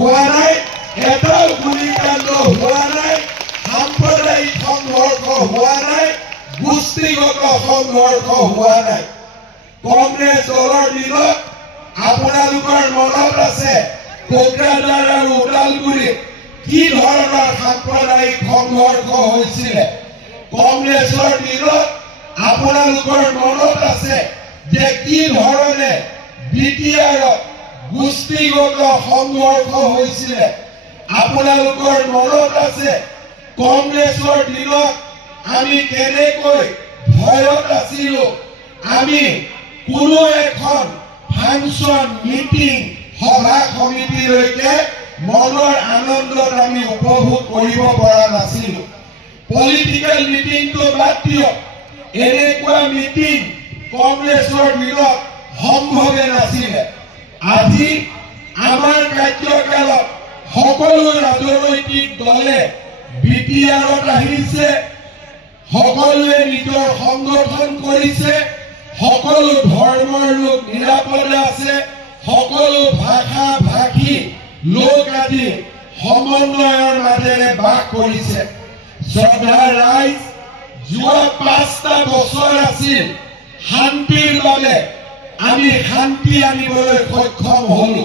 হোৱা নাই, এটাও গুলিকাণ্ড হোৱা নাই, সাম্প্ৰদায়িক সংঘৰ্ষ হোৱা নাই, গোষ্ঠীগত সংঘৰ্ষ হোৱা নাই। কংগ্ৰেছ দলৰ দিনত আপোনালোকৰ মনত আছে কোকৰাঝাৰ আৰু ওদালগুৰিত কি ধৰণৰ সাম্প্ৰদায়িক সংঘৰ্ষ হৈছিলে। কংগ্ৰেছৰ দিনত আপোনালোকৰ মনত আছে যে কি ধৰণে বিটিআৰত গোষ্ঠীগত সংঘৰ্ষ হৈছিলে। আপোনালোকৰ মনত আছে কংগ্ৰেছৰ দিনত আমি কেনেকৈ ভয়ত আছিলো। আমি কোনো এখন ফাংচন মিটিং সভা সমিতিলৈকে মনৰ আনন্দত আমি উপভোগ কৰিব পৰা নাছিলো। পলিটিকেল মিটিংটো বাদ দিয়ক, এনেকুৱা মিটিং কংগ্ৰেছৰ দিনত সম্ভৱে নাছিলে। আজি আমাৰ কাৰ্যকালত সকলো ৰাজনৈতিক দলে বিটিআৰত আহিছে, সকলোৱে নিজৰ সংগঠন কৰিছে, সকলো ধৰ্মৰ লোক নিৰাপদে আছে, সকলো ভাষা ভাষী লোক আজি সমন্বয়ৰ মাজেৰে বাস কৰিছে। শ্ৰদ্ধাৰ ৰাইজ, যোৱা 5টা বছৰ আছিল শান্তিৰ বাবে আমি শান্তি আনিবলৈ সক্ষম হলো।